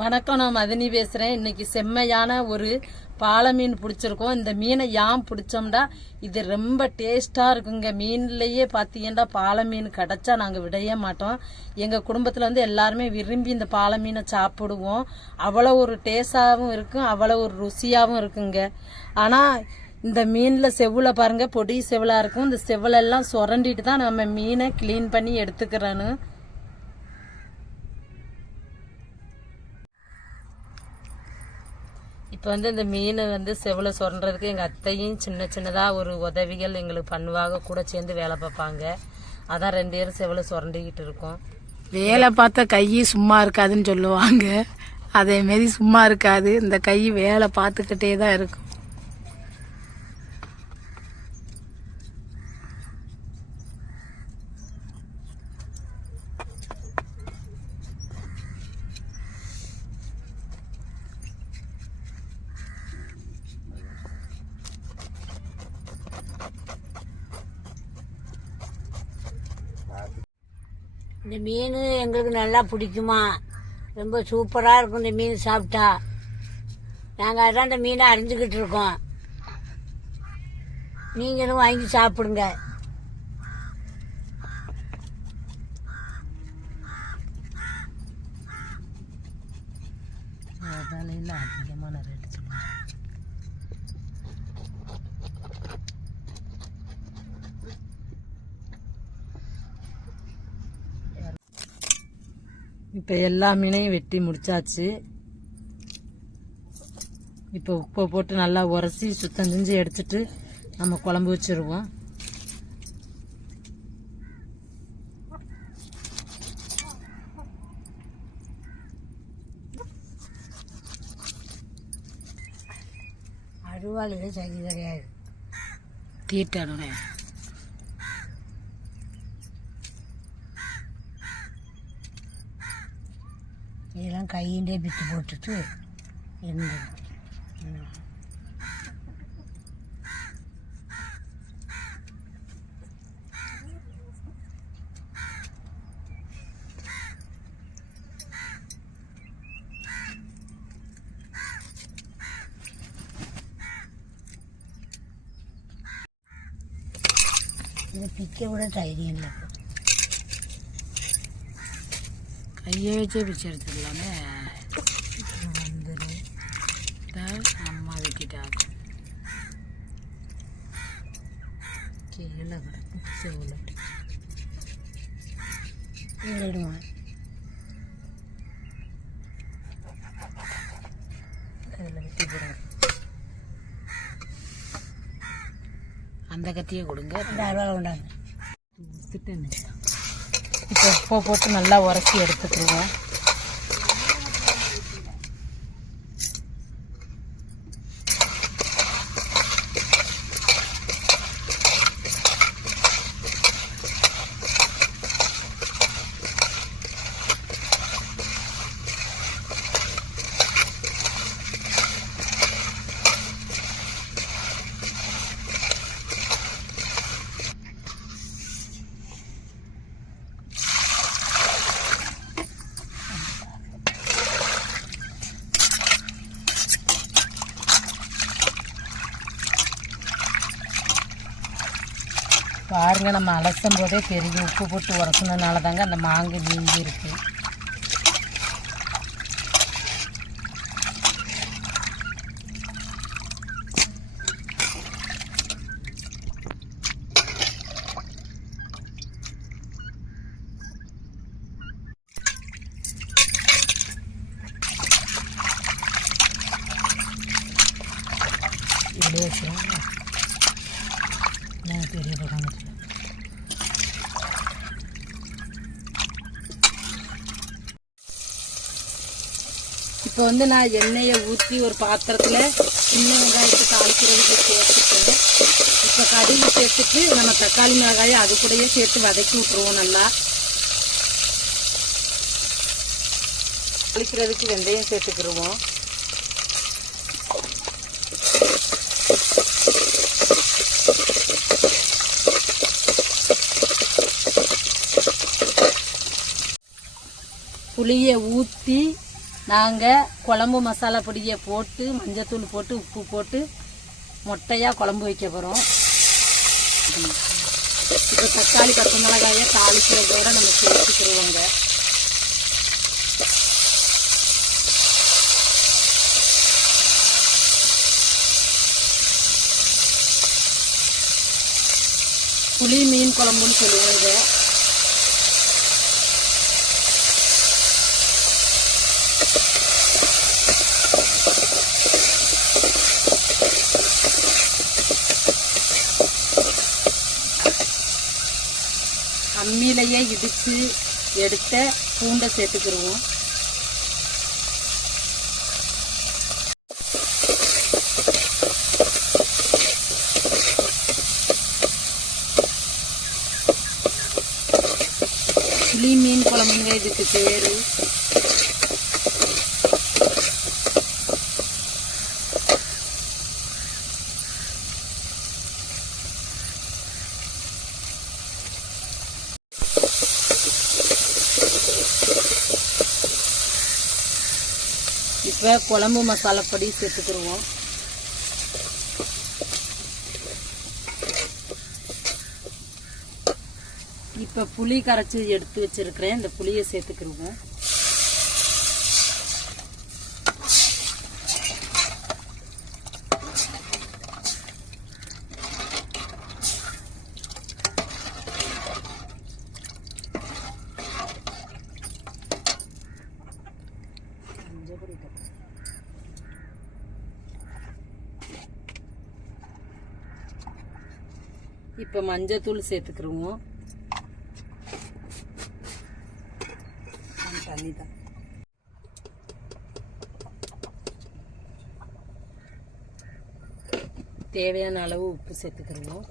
வணக்கம் நான் மதினி பேசுகிறேன் இன்னைக்கு செம்மையான ஒரு பாலை மீன் பிடிச்சிருக்கோம். இந்த மீனை ஏன் பிடிச்சோம்டா இது ரொம்ப டேஸ்ட்டாக இருக்குங்க. மீன்லேயே பார்த்தீங்கன்னா பாலை மீன் கிடச்சா நாங்கள் விடைய மாட்டோம். எங்கள் குடும்பத்தில் வந்து எல்லாருமே விரும்பி இந்த பாலை மீனை சாப்பிடுவோம். அவ்வளோ ஒரு டேஸ்டாகவும் இருக்கும் அவ்வளோ ஒரு ருசியாகவும் இருக்குங்க. ஆனால் இந்த மீனில் செவ்வில் பாருங்க பொடி செவ்வலாக இருக்கும். இந்த செவ்வலெல்லாம் சுரண்டிட்டு தான் நம்ம மீனை க்ளீன் பண்ணி எடுத்துக்கிறேன்னு. இப்போ வந்து இந்த மீன் வந்து செவலை சுரண்டுறதுக்கு எங்கள் அத்தையும் சின்ன சின்னதாக ஒரு உதவிகள் எங்களுக்கு பண்ணுவாங்க. கூட சேர்ந்து வேலை பார்ப்பாங்க. அதான் ரெண்டு பேரும் செவலை சுரண்டிக்கிட்டு இருக்கோம். வேலை பார்த்த கை சும்மா இருக்காதுன்னு சொல்லுவாங்க. அதேமாரி சும்மா இருக்காது. இந்த கை வேலை பார்த்துக்கிட்டே தான் இருக்கும். இந்த மீன் எங்களுக்கு நல்லா பிடிக்குமா. ரொம்ப சூப்பராக இருக்கும் இந்த மீன் சாப்பிட்டா. நாங்கள் அதான் இந்த மீனை அறிஞ்சுக்கிட்டு இருக்கோம். நீங்களும் வாங்கி சாப்பிடுங்க வேலையில் அதிகமான ரேட்டு சொல்லுவாங்க இப்போ எல்லா மீனையும் வெட்டி முடிச்சாச்சு. இப்போ உப்பை போட்டு நல்லா உரசி சுத்தம் செஞ்சு எடுத்துட்டு நம்ம குழம்பு வச்சிருவோம். அருவாளிலே சரி கிடையாது. தீட்டானே இதெல்லாம் கையிலே பித்து போட்டுட்டு இருந்து இது பிக்க கூட தைரியம் இல்லை கையை வச்சே பிச்சு எடுத்துக்கலாமே வந்துடும் அம்மா வெட்டிட்டாங்க கீழே கிடக்கும் செவ்வளோ அதில் வெட்டி போடுறேன். அந்த கத்தியை கொடுங்க. கொண்டாங்க இப்போ உப்பை போட்டு நல்லா உரசி எடுத்துக்கிடுவோம். பாருங்க நம்ம அலசும் போதே பெரிய உப்பு போட்டு உரசுனதுனால தாங்க அந்த மாங்கு நீங்கி இருக்கு. இப்படியே வச்சுருவாங்க நான் பெரிய பக்கம் வச்சுருவேன் இப்போ வந்து நான் எண்ணெயை ஊற்றி ஒரு பாத்திரத்தில் சின்ன வெங்காயத்தை தாளிக்கிறதுக்கு சேர்த்துட்டு இப்போ கடுகு சேர்த்துட்டு நம்ம தக்காளி மிளகாயை அது கூடயே சேர்த்து வதக்கி விட்ருவோம் நல்லா. தாளிக்கிறதுக்கு வெந்தயம் சேர்த்துக்கிடுவோம். புளியை ஊற்றி நாங்கள் குழம்பு மசாலா பொடியை போட்டு மஞ்சத்தூள் போட்டு உப்பு போட்டு மொட்டையாக குழம்பு வைக்க போகிறோம் இப்போ தக்காளி பச்சை மிளகாயை தாளிக்கிறதோட நம்ம சேர்த்துக்கிடுவோங்க புளி மீன் குழம்புன்னு சொல்லுவோம் இதை. அம்மியிலையே இடித்து எடுத்த பூண்டை சேர்த்துக்கிடுவோம் புளி மீன் குழம்புங்க இதுக்கு பேரு. இப்போ குழம்பு மசாலா பொடி சேர்த்துக்கிடுவோம் இப்போ புளி கரைச்சி எடுத்து வச்சுருக்கிறேன். இந்த புளியை சேர்த்துக்கிடுவோம் இப்போ மஞ்சத்தூள் சேர்த்துக்கிருவோம். தண்ணி தான். தேவையான அளவு உப்பு சேர்த்துக்கிருவோம்.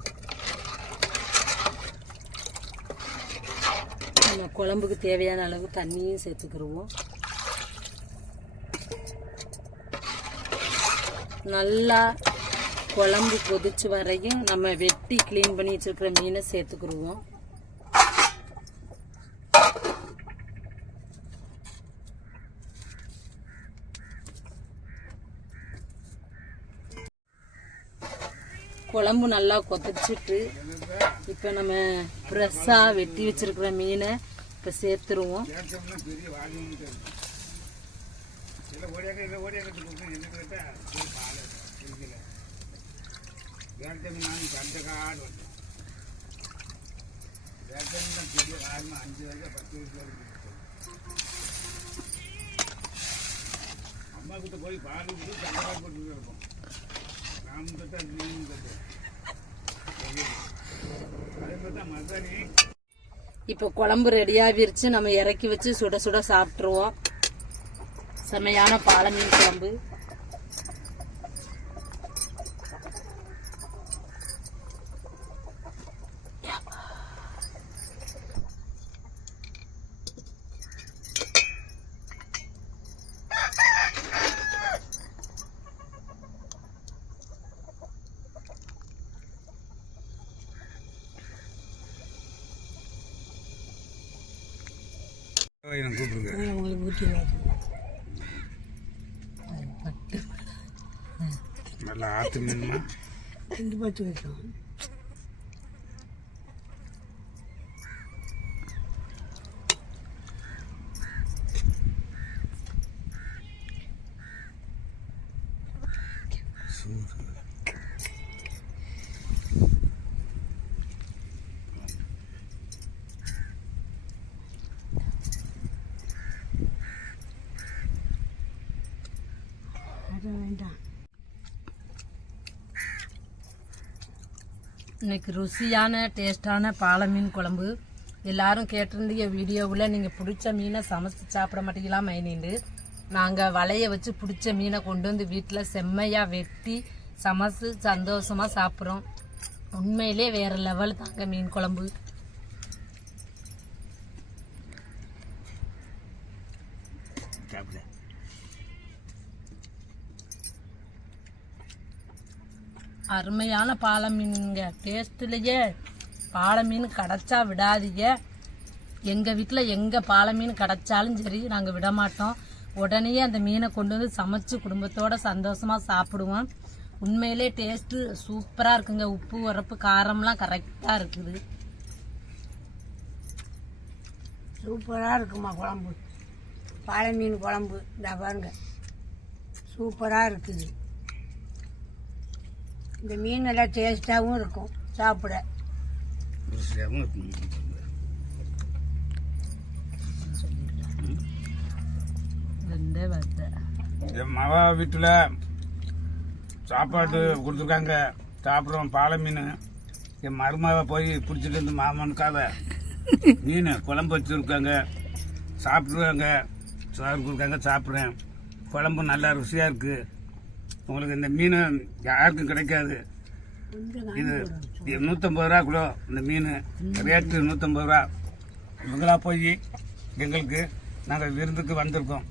நம்ம குழம்புக்கு தேவையான அளவு தண்ணியும் சேர்த்துக்கிடுவோம் நல்லா குழம்பு கொதிச்சு வரையும் நம்ம வெட்டி க்ளீன் பண்ணி வச்சிருக்கிற மீனை சேர்த்துக்கிடுவோம் குழம்பு நல்லா கொதிச்சிட்டு இப்போ நம்ம ஃப்ரெஷ்ஷாக வெட்டி வச்சிருக்கிற மீனை இப்போ சேர்த்துருவோம். இப்போ குழம்பு ரெடியாகிருச்சு. நம்ம இறக்கி வச்சு சுட சுட சாப்பிட்ருவோம் செம்மையான பாலை மீன் குழம்பு. கூப்பிடுங்க உங்களுக்கு ஊற்றி நல்லா ஆற்று மீன்மா? ரெண்டு பத்து வைக்கும் அது வேண்டாம். இன்னைக்கு ருசியான டேஸ்டான பாலை மீன் குழம்பு. எல்லாரும் கேட்டிருந்தீங்க வீடியோவில் நீங்கள் பிடிச்ச மீனை சமைச்சு சாப்பிட மாட்டீங்களா மைனிண்டு? நாங்கள் வலைய வச்சு பிடிச்ச மீனை கொண்டு வந்து வீட்டில் செம்மையாக வெட்டி சமைச்சு சந்தோஷமாக சாப்பிட்றோம். உண்மையிலே வேறு லெவல் தாங்க மீன் குழம்பு. சாப்பிட. அருமையான பாலை மீனுங்க டேஸ்ட்லேயே பாலை மீன் கிடச்சா விடாதீங்க. எங்கள் வீட்டில் எங்கே பாலை மீன் கிடச்சாலும் சரி நாங்கள் விட மாட்டோம் உடனே அந்த மீனை கொண்டு வந்து சமைச்சு குடும்பத்தோட சந்தோஷமா சாப்பிடுவோம். உண்மையிலே டேஸ்ட்டு சூப்பராக இருக்குங்க. உப்பு உரப்பு காரம்லாம் கரெக்டாக இருக்குது. சூப்பராக இருக்குமா குழம்பு? பாலை மீன் குழம்பு. இந்த பாருங்க. சூப்பராக இருக்குது. இந்த மீன் நல்லா டேஸ்ட்டாகவும் இருக்கும். சாப்பிட. ருசியாகவும் இருக்கும். ரெண்டே வார்த்தை என் மவ வீட்டில் சாப்பாடு கொடுத்துருக்காங்க. சாப்பிட்றோம் பாலை மீன். என் மருமாவை போய் பிடிச்சிட்டு வந்து மாமனுக்காக மீன் குழம்பு வச்சுருக்காங்க. சாப்பிட்ருக்காங்க சோறு கொடுக்காங்க சாப்பிட்றேன். குழம்பு நல்லா ருசியாக இருக்குது உங்களுக்கு இந்த மீன் யாருக்கும் கிடைக்காது. இது நூற்றம்பது ரூபா கிலோ இந்த மீன். ரேட்டு நூற்றம்பது ரூபா. இவங்களாக போய் எங்களுக்கு நாங்கள் விருந்துக்கு வந்திருக்கோம்.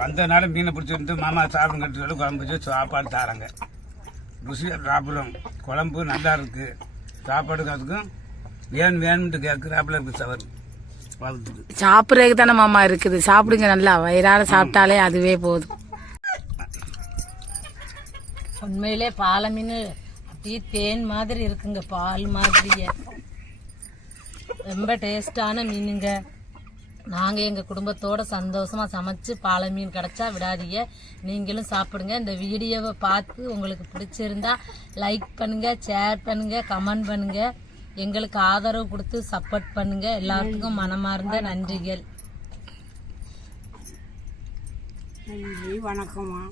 வந்தனால மீனை பிடிச்சி வந்து மாமா சாப்பிடுங்க சொல்லி குழம்பு வச்சு சாப்பாடு தராங்க. ருசியாக சாப்பிடும். குழம்பு நல்லா இருக்குது சாப்பாடு அதுக்கும் வேணும் வேணும்ட்டு கேட்குறாப்புல இருக்குது சவர். சாப்பிட்றதுக்கு தானே மாமா இருக்குது. சாப்பிடுங்க நல்லா. வயிறார சாப்பிட்டாலே அதுவே போதும். உண்மையிலே பாலை மீன் அப்படியே தேன் மாதிரி இருக்குங்க பால் மாதிரியே. ரொம்ப டேஸ்டான மீனுங்க. நாங்கள் எங்கள் குடும்பத்தோடு சந்தோஷமாக சமைச்சு பாலை மீன் கிடச்சா விடாதீங்க. நீங்களும் சாப்பிடுங்க. இந்த வீடியோவை பார்த்து உங்களுக்கு பிடிச்சிருந்தா லைக் பண்ணுங்கள் ஷேர் பண்ணுங்கள் கமெண்ட் பண்ணுங்கள் எங்களுக்கு ஆதரவு கொடுத்து சப்போர்ட் பண்ணுங்கள் எல்லாத்துக்கும் மனமார்ந்த நன்றிகள். நன்றி வணக்கம்மா.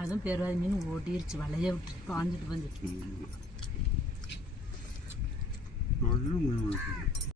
அதுவும் பெருவாதி மீன் ஓட்டிருச்சு வளைய விட்டு பாஞ்சிட்டு வந்துட்டு.